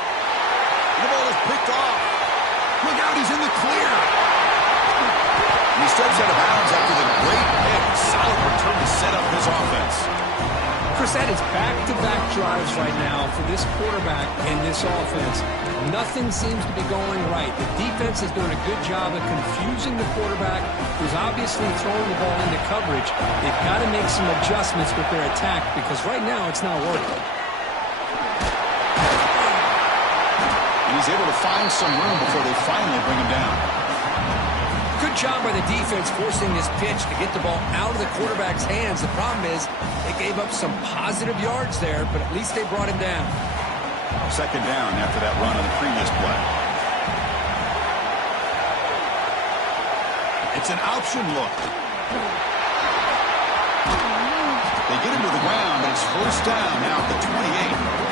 The ball is picked off. Look out, he's in the clear. And he steps out of bounds after the great pick. Solid return to set up his offense. Chris, that is back-to-back drives right now for this quarterback and this offense. Nothing seems to be going right. The defense is doing a good job of confusing the quarterback, who's obviously throwing the ball into coverage. They've got to make some adjustments with their attack because right now it's not working. And he's able to find some room before they finally bring him down. Good job by the defense forcing this pitch to get the ball out of the quarterback's hands. The problem is they gave up some positive yards there, but at least they brought him down. 2nd down after that run on the previous play. It's an option look. They get him to the ground, but it's first down now at the 28.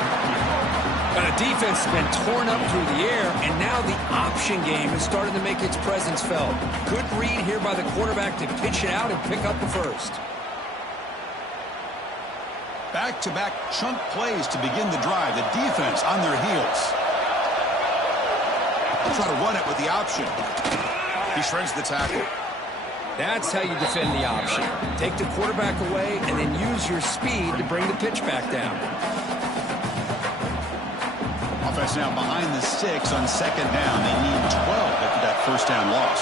But the defense has been torn up through the air, and now the option game is starting to make its presence felt. Good read here by the quarterback to pitch it out and pick up the first. Back-to-back chunk plays to begin the drive. The defense on their heels. They'll try to run it with the option. He shreds the tackle. That's how you defend the option. Take the quarterback away and then use your speed to bring the pitch back down. Offense now behind the 6 on 2nd down. They need 12 after that first down loss.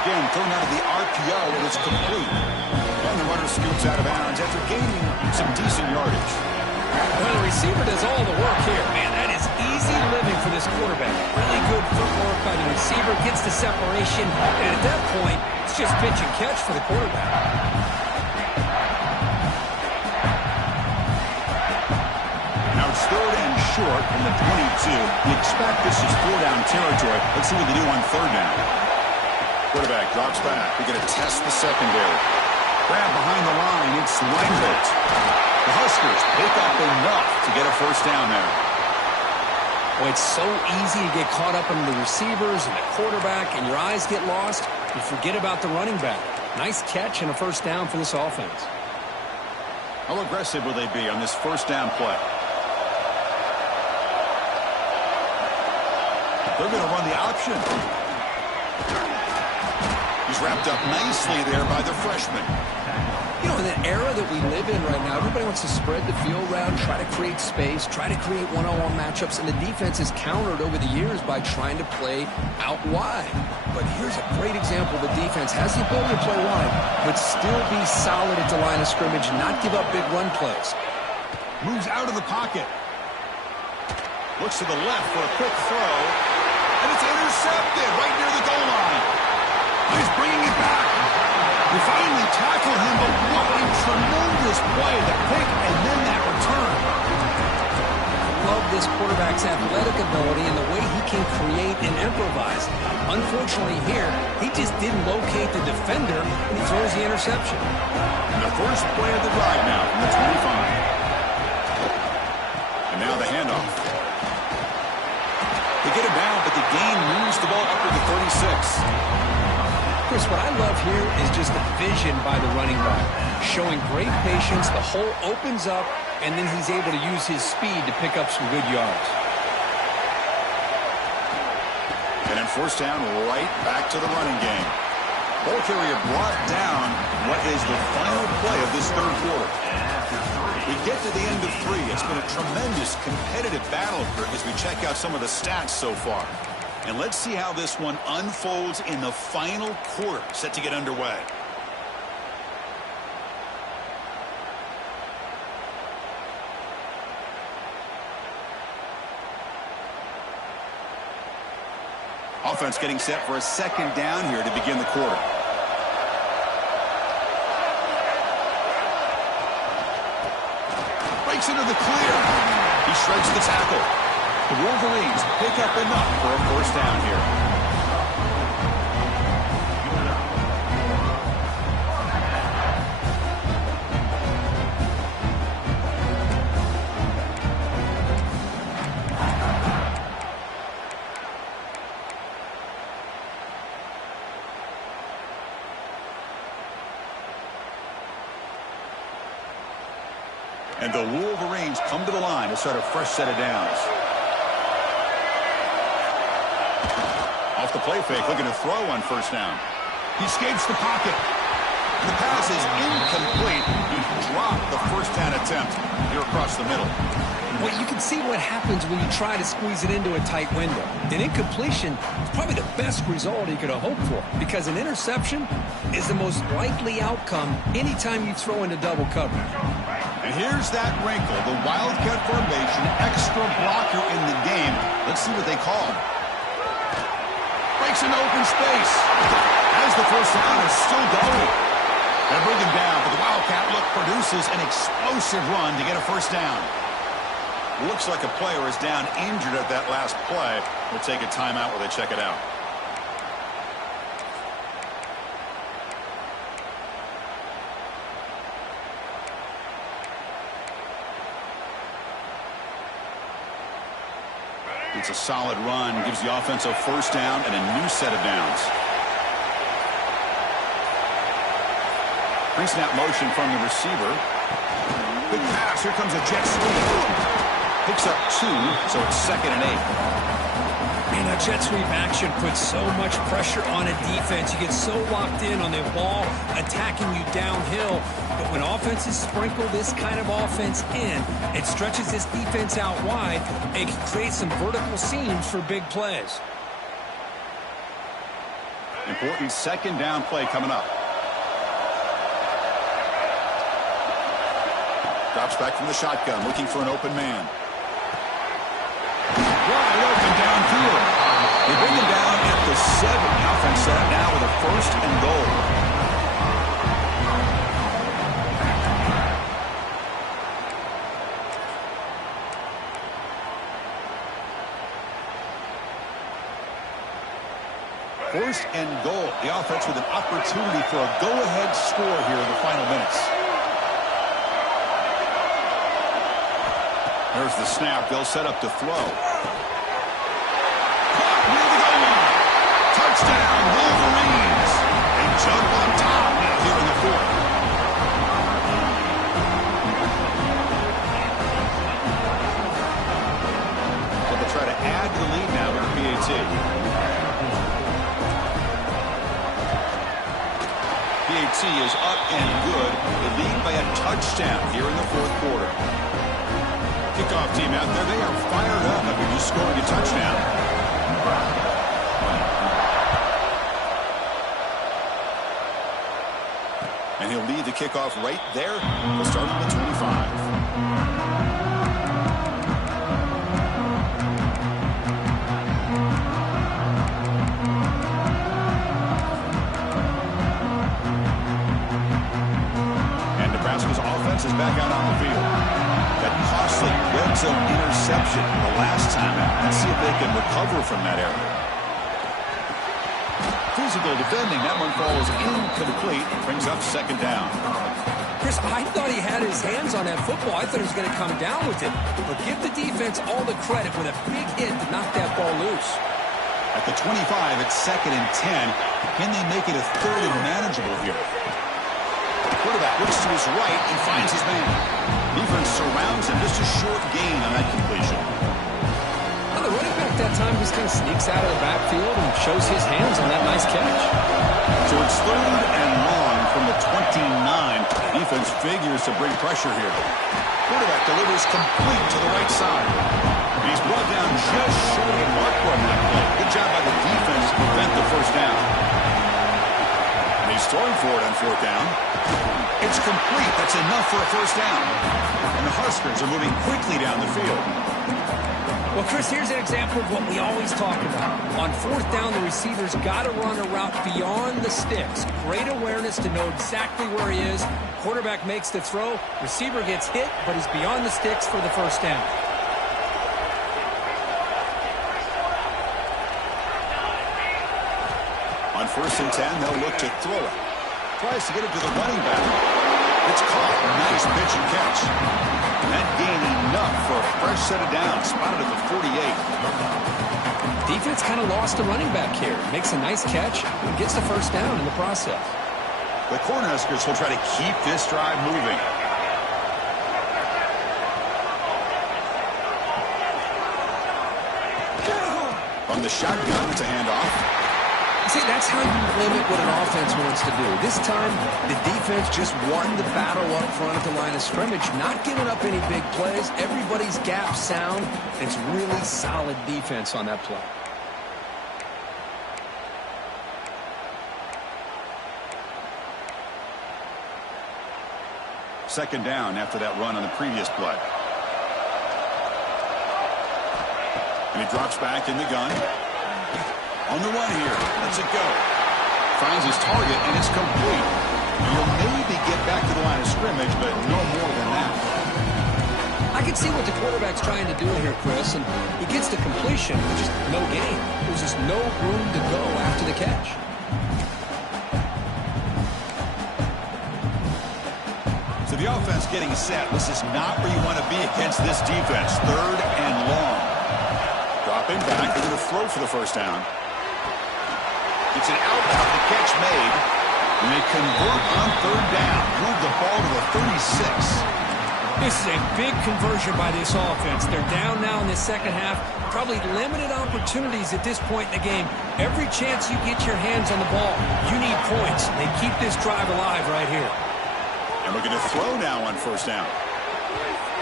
Again, thrown out of the RPO, and it's complete. And the runner scoots out of bounds after gaining some decent yardage. Well, the receiver does all the work here. Man, that is easy living for this quarterback. Really good footwork by the receiver, gets the separation, and at that point, it's just pitch and catch for the quarterback. Now it's third and short from the 22. You expect this is 4-down territory. Let's see what they do on third down. Quarterback drops back. They're going to test the secondary. Grab behind the line. It's Reinhardt. The Huskers pick up enough to get a first down there. Well, it's so easy to get caught up in the receivers and the quarterback, and your eyes get lost. You forget about the running back. Nice catch and a first down for this offense. How aggressive will they be on this first down play? They're going to run the option. He's wrapped up nicely there by the freshman. You know, in the era that we live in right now, everybody wants to spread the field around, try to create space, try to create one-on-one matchups, and the defense has countered over the years by trying to play out wide. But here's a great example. The defense has the ability to play wide, but still be solid at the line of scrimmage and not give up big run plays. Moves out of the pocket. Looks to the left for a quick throw, and it's intercepted right near the goal line. He's bringing it back. They finally tackle him, but what a tremendous play. The pick and then that return. I love this quarterback's athletic ability and the way he can create and improvise. Unfortunately here, he just didn't locate the defender, and he throws the interception. And the first play of the drive now from the 25. And now the handoff. They get it down, but the gain moves the ball up to the 36. Chris, what I love here is just the vision by the running back. Showing great patience, the hole opens up, and then he's able to use his speed to pick up some good yards. And then first down, right back to the running game. Ball carrier brought down what is the final play of this third quarter. We get to the end of 3. It's been a tremendous competitive battle as we check out some of the stats so far. And let's see how this one unfolds in the final quarter, set to get underway. Offense getting set for a second down here to begin the quarter. Breaks into the clear. He shreds the tackle. The Wolverines pick up enough for a first down here. And the Wolverines come to the line to start a fresh set of downs. Off the play fake, looking to throw on first down. He escapes the pocket. The pass is incomplete. He dropped the first down attempt here across the middle. Well, you can see what happens when you try to squeeze it into a tight window. An incompletion is probably the best result you could have hoped for, because an interception is the most likely outcome anytime you throw into double coverage. And here's that wrinkle, the Wildcat formation, extra blocker in the game. Let's see what they call. Breaks into open space. As the first down is still going. They bring him down, but the Wildcat look produces an explosive run to get a first down. Looks like a player is down injured at that last play. We'll take a timeout while they check it out. It's a solid run, gives the offense a first down and a new set of downs. Pre-snap motion from the receiver. Good pass. Here comes a jet sweep. Picks up 2, so it's 2nd and 8. Man, a jet sweep action puts so much pressure on a defense. You get so locked in on the ball attacking you downhill. But when offenses sprinkle this kind of offense in, it stretches this defense out wide and can create some vertical seams for big plays. Important second down play coming up. Drops back from the shotgun, looking for an open man. Wide open downfield. They bring him down at the 7. The offense set up now with a first and goal. First and goal. The offense with an opportunity for a go-ahead score here in the final minutes. There's the snap. They'll set up to throw. Caught near the goal line. Touchdown, Wolverines. They jump on top now here in the fourth. So they'll try to add to the lead now with the PAT. PAT is up and good. They lead by a touchdown here in the fourth quarter. Kickoff team out there, they are fired up after just scoring a touchdown. And he'll lead the kickoff right there. We'll start on the 25. And Nebraska's offense is back out on the field. That costly red zone interception the last time out. Let's see if they can recover from that error. Physical defending. That one falls incomplete. Brings up second down. Chris, I thought he had his hands on that football. I thought he was going to come down with it. But give the defense all the credit with a big hit to knock that ball loose. At the 25, it's 2nd and 10. Can they make it a third and manageable here? The quarterback looks to his right and finds his man. Defense surrounds him. Just a short gain on that completion. Well, the running back that time just kind of sneaks out of the backfield and shows his hands on that nice catch. So it's 3rd and long from the 29. Defense figures to bring pressure here. Quarterback delivers complete to the right side. And he's brought down just short of mark on that play. Good job by the defense to prevent the first down. And he's throwing for it on 4th down. It's complete. That's enough for a first down. And the Huskers are moving quickly down the field. Well, Chris, here's an example of what we always talk about. On 4th down, the receiver's got to run a route beyond the sticks. Great awareness to know exactly where he is. Quarterback makes the throw. Receiver gets hit, but he's beyond the sticks for the first down. On 1st and 10, they'll look to throw it. Tries to get it to the running back. It's caught. Nice pitch and catch. And that gain enough for a fresh set of downs. Spotted at the 48. Defense kind of lost the running back here. Makes a nice catch and gets the first down in the process. The Cornhuskers will try to keep this drive moving. From the shotgun, it's a handoff. See, that's how you limit what an offense wants to do. This time, the defense just won the battle up front at the line of scrimmage, not giving up any big plays. Everybody's gap sound. It's really solid defense on that play. Second down after that run on the previous play. And he drops back in the gun. On the run here. Lets it go. Finds his target, and it's complete. He'll maybe get back to the line of scrimmage, but no more than that. I can see what the quarterback's trying to do here, Chris, and he gets the completion, but just no gain. There's just no room to go after the catch. So the offense getting set. This is not where you want to be against this defense. 3rd and long. Dropping back. They're going to throw for the first down. It's an out-route, the catch made. And they convert on 3rd down. Move the ball to the 36. This is a big conversion by this offense. They're down now in the second half. Probably limited opportunities at this point in the game. Every chance you get your hands on the ball, you need points. They keep this drive alive right here. And we're going to throw now on 1st down.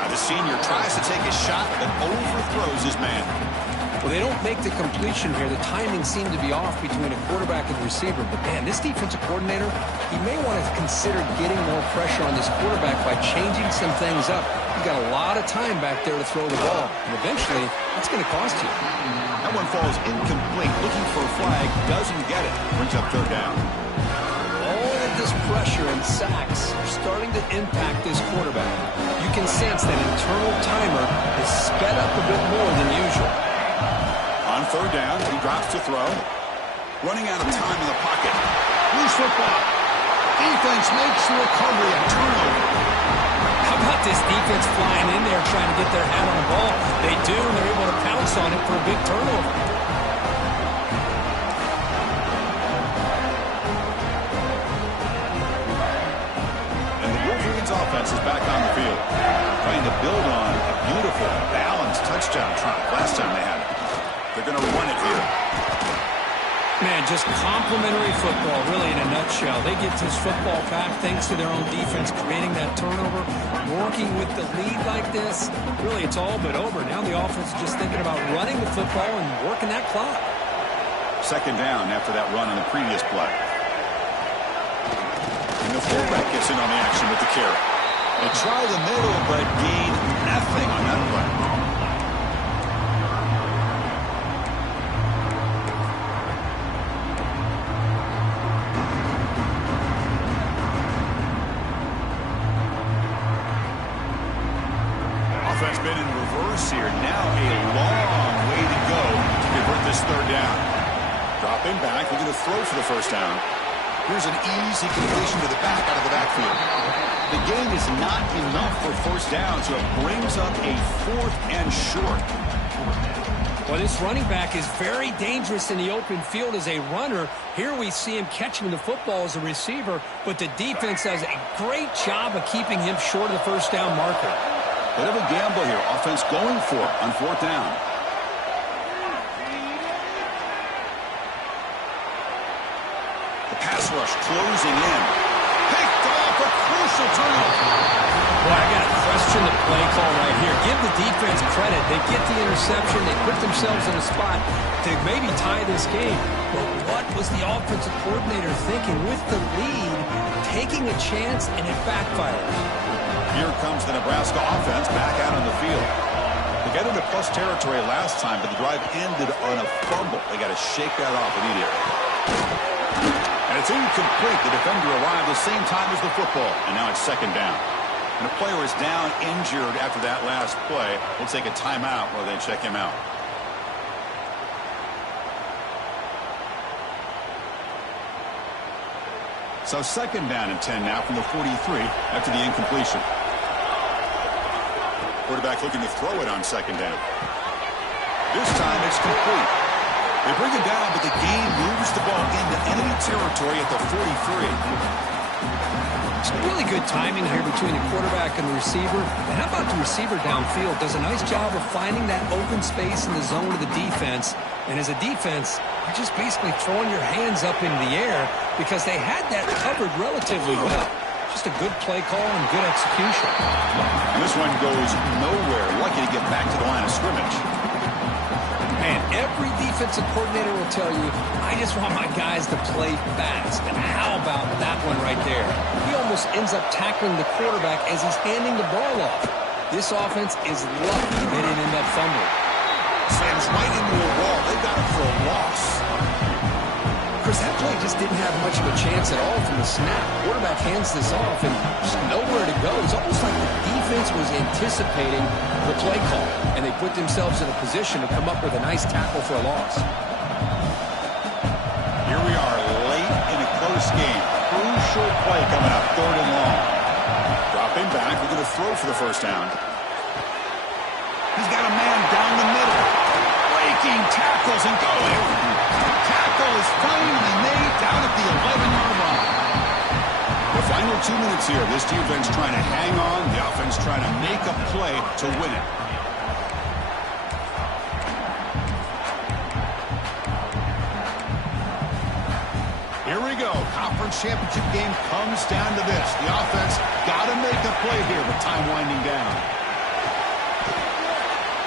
Now the senior tries to take a shot, but overthrows his man. Well, they don't make the completion here. The timing seemed to be off between a quarterback and receiver. But, man, this defensive coordinator, he may want to consider getting more pressure on this quarterback by changing some things up. You've got a lot of time back there to throw the ball. And eventually, that's going to cost you. That one falls incomplete. Looking for a flag. Doesn't get it. Brings up 3rd down. All of this pressure and sacks are starting to impact this quarterback. You can sense that internal timer is sped up a bit more than usual. On 3rd down, he drops to throw. Running out of time in the pocket. Loose football. Defense makes the recovery a turnover. How about this defense flying in there trying to get their hand on the ball? They do, and they're able to pounce on it for a big turnover. And the Wolverines offense is back on the field, trying to build on a beautiful, balanced touchdown drive last time they had it. They're going to run it here. Man, just complimentary football, really, in a nutshell. They get this football back thanks to their own defense, creating that turnover, working with the lead like this. Really, it's all but over. Now the offense is just thinking about running the football and working that clock. Second down after that run on the previous play. And the fullback gets in on the action with the carry. They try the middle, but gain nothing on that play. Offense been in reverse here. Now a long way to go to convert this third down. Dropping back, looking to throw for the first down. Here's an easy completion to the back out of the backfield. The gain is not enough for first down, so it brings up a 4th and short. Well, this running back is very dangerous in the open field as a runner. Here we see him catching the football as a receiver, but the defense does a great job of keeping him short of the first down marker. Bit of a gamble here. Offense going for it on 4th down. The pass rush closing in. Picked off a crucial turnover. Boy, I got to question the play call right here. Give the defense credit. They get the interception. They put themselves in a spot to maybe tie this game. But what was the offensive coordinator thinking with the lead, taking a chance, and it backfires? Here comes the Nebraska offense back out on the field. They got into plus territory last time, but the drive ended on a fumble. They got to shake that off immediately. And it's incomplete. The defender arrived the same time as the football, and now it's second down. And the player is down injured after that last play. We'll take a timeout while they check him out. So second down and 10 now from the 43 after the incompletion. Quarterback looking to throw it on second down. This time it's complete. They bring it down, but the gain moves the ball into enemy territory at the 43. It's really good timing here between the quarterback and the receiver. And how about the receiver downfield? Does a nice job of finding that open space in the zone of the defense. And as a defense, you're just basically throwing your hands up in the air because they had that covered relatively well. Just a good play call and good execution. And this one goes nowhere. Lucky to get back to the line of scrimmage. Man, every defensive coordinator will tell you, I just want my guys to play fast. And how about that one right there? He almost ends up tackling the quarterback as he's handing the ball off. This offense is lucky they didn't end up fumbling. Slams right into a wall. They got it for a loss. Chris, that play just didn't have much of a chance at all from the snap. Quarterback hands this off and just nowhere to go. It's almost like the defense was anticipating the play call, and they put themselves in a position to come up with a nice tackle for a loss. Here we are late in a close game. Crucial play coming up, third and long. Dropping back, we're going to throw for the first down. He's got a man down the middle. Breaking tackles and going. Tackle is finally made down at the 11-yard line. The final 2 minutes here. This defense trying to hang on. The offense trying to make a play to win it. Here we go. Conference championship game comes down to this. The offense got to make a play here with time winding down.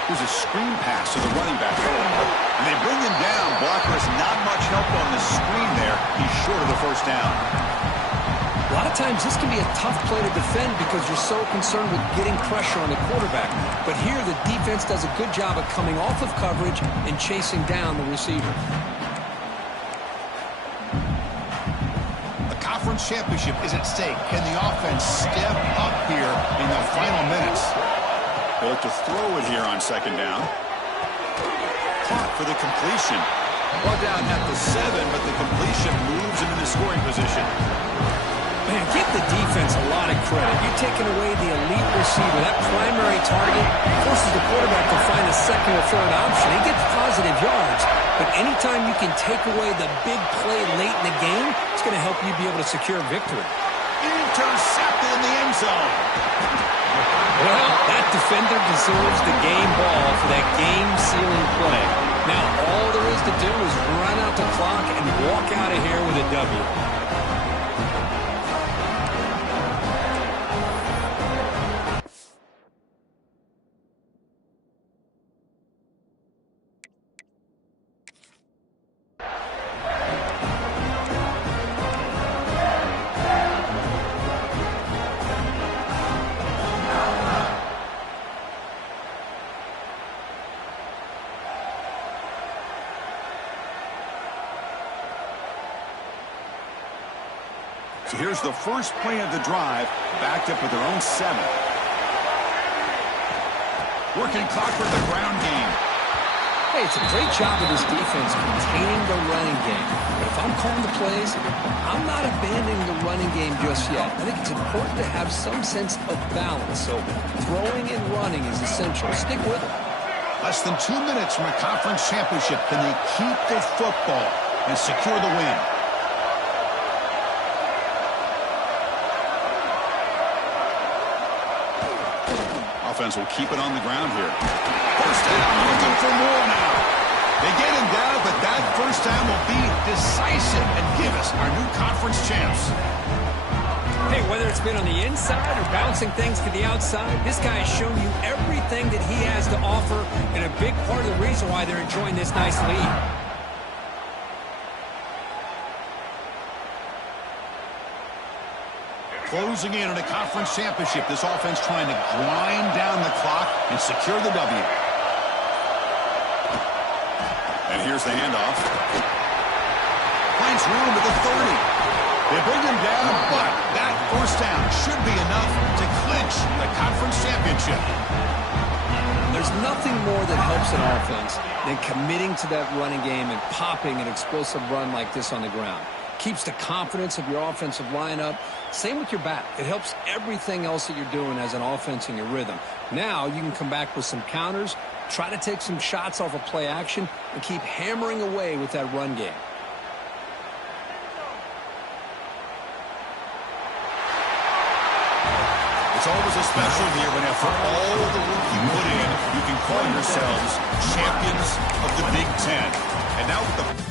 There's a screen pass to the running back. And they bring him down. Blocker has not much help on the screen there. He's short of the first down. A lot of times this can be a tough play to defend because you're so concerned with getting pressure on the quarterback. But here the defense does a good job of coming off of coverage and chasing down the receiver. The conference championship is at stake. Can the offense step up here in the final minutes? They look to throw it here on second down. Caught for the completion. Brought down at the 7, but the completion moves him into scoring position. Man, give the defense a lot of credit. You're taking away the elite receiver. That primary target forces the quarterback to find a second or third option. He gets positive yards, but anytime you can take away the big play late in the game, it's going to help you be able to secure victory. Intercepted in the end zone. Well, that defender deserves the game ball for that game-sealing play. Now, all there is to do is run out the clock and walk out of here with a W. So here's the first play of the drive, backed up with their own 7. Working clock for the ground game. Hey, it's a great job of this defense containing the running game. But if I'm calling the plays, I'm not abandoning the running game just yet. I think it's important to have some sense of balance. So throwing and running is essential. Stick with it. Less than 2 minutes from a conference championship. Can they keep the football and secure the win? Offense will keep it on the ground here. First down, looking for more now. They get him down, but that first down will be decisive and give us our new conference champs. Hey, whether it's been on the inside or bouncing things to the outside, this guy has shown you everything that he has to offer, and a big part of the reason why they're enjoying this nice lead. Closing in on a conference championship, this offense trying to grind down the clock and secure the W. And here's the handoff. Finds room at the 30. They bring him down, but that first down should be enough to clinch the conference championship. There's nothing more that helps an offense than committing to that running game and popping an explosive run like this on the ground. Keeps the confidence of your offensive lineup. Same with your back. It helps everything else that you're doing as an offense in your rhythm. Now you can come back with some counters, try to take some shots off of play action, and keep hammering away with that run game. It's always a special year when after all the work you put in, you can call yourselves champions of the Big Ten. And now with the